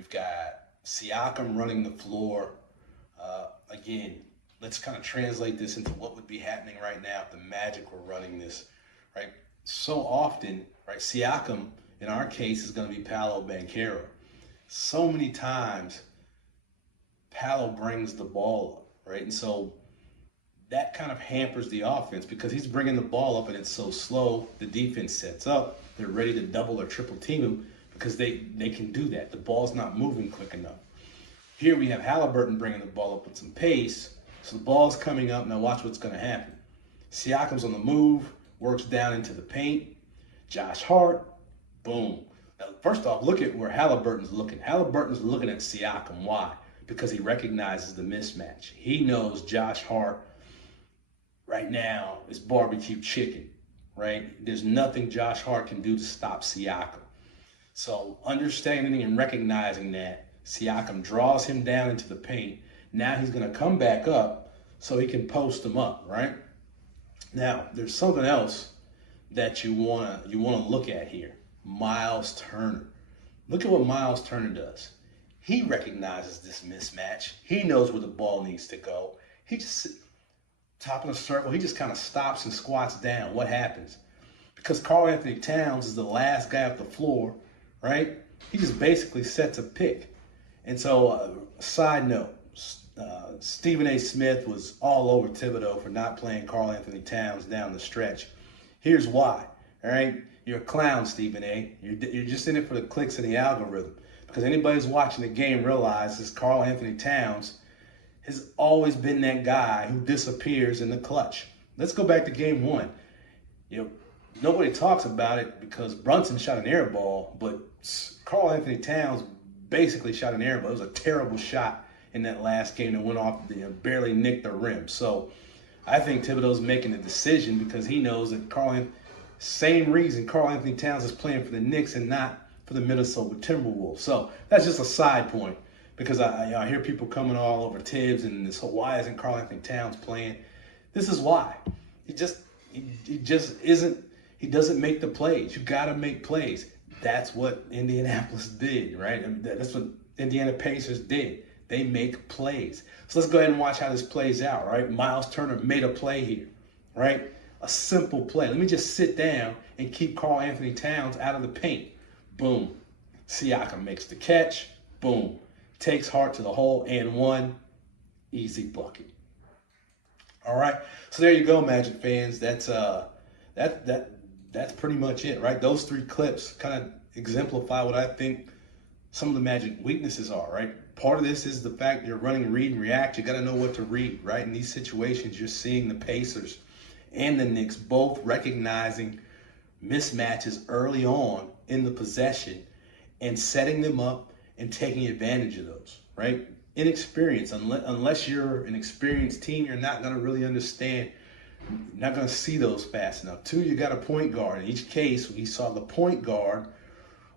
We've got Siakam running the floor. Again, let's kind of translate this into what would be happening right now if the Magic were running this, right? So often, right, Siakam, in our case, is going to be Paolo Banchero. So many times, Paolo brings the ball up, right? And so that kind of hampers the offense because he's bringing the ball up and it's so slow. The defense sets up. They're ready to double or triple team him because they can do that. The ball's not moving quick enough. Here we have Halliburton bringing the ball up with some pace. So the ball's coming up. Now watch what's going to happen. Siakam's on the move, works down into the paint. Josh Hart, boom. Now, first off, look at where Halliburton's looking. Halliburton's looking at Siakam. Why? Because he recognizes the mismatch. He knows Josh Hart right now is barbecue chicken, right? There's nothing Josh Hart can do to stop Siakam. So understanding and recognizing that, Siakam draws him down into the paint. Now he's going to come back up so he can post him up, right? Now, there's something else that you want to look at here. Myles Turner. Look at what Myles Turner does. He recognizes this mismatch. He knows where the ball needs to go. He just, top of the circle, he just kind of stops and squats down. What happens? Because Karl-Anthony Towns is the last guy off the floor, right? He just basically sets a pick. And so, side note, Stephen A. Smith was all over Thibodeau for not playing Karl-Anthony Towns down the stretch. Here's why, all right? You're a clown, Stephen A. You're just in it for the clicks and the algorithm. Because anybody who's watching the game realizes Karl-Anthony Towns has always been that guy who disappears in the clutch. Let's go back to game one. Nobody talks about it because Brunson shot an air ball, but Karl-Anthony Towns basically shot an air ball. It was a terrible shot in that last game that went off, barely nicked the rim. So I think Thibodeau's making a decision because he knows that same reason Karl-Anthony Towns is playing for the Knicks and not for the Minnesota Timberwolves. So that's just a side point because I hear people coming all over Tibbs and this whole, why isn't Karl-Anthony Towns playing? This is why. He just isn't. He doesn't make the plays. You got to make plays. That's what Indianapolis did, right? I mean, that's what Indiana Pacers did. They make plays. So let's go ahead and watch how this plays out, right? Myles Turner made a play here, right? A simple play. Let me just sit down and keep Karl-Anthony Towns out of the paint. Boom. Siakam makes the catch. Boom. Takes Hart to the hole and one. Easy bucket. All right. So there you go, Magic fans. That's pretty much it, right? Those three clips kind of exemplify what I think some of the Magic weaknesses are, right? Part of this is the fact you're running read and react. You got to know what to read, right? In these situations, you're seeing the Pacers and the Knicks both recognizing mismatches early on in the possession and setting them up and taking advantage of those, right? Inexperience, unless you're an experienced team, you're not going to really understand. You're not going to see those fast enough. Two, you got a point guard. In each case, we saw the point guard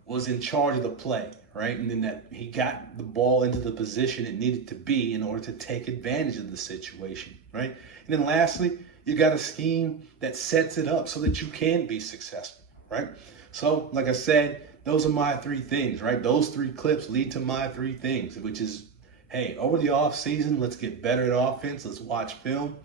was in charge of the play, right? And then that he got the ball into the position it needed to be in order to take advantage of the situation, right? And then lastly, you got a scheme that sets it up so that you can be successful, right? So, like I said, those are my three things, right? Those three clips lead to my three things, which is, hey, over the off season, let's get better at offense. Let's watch film.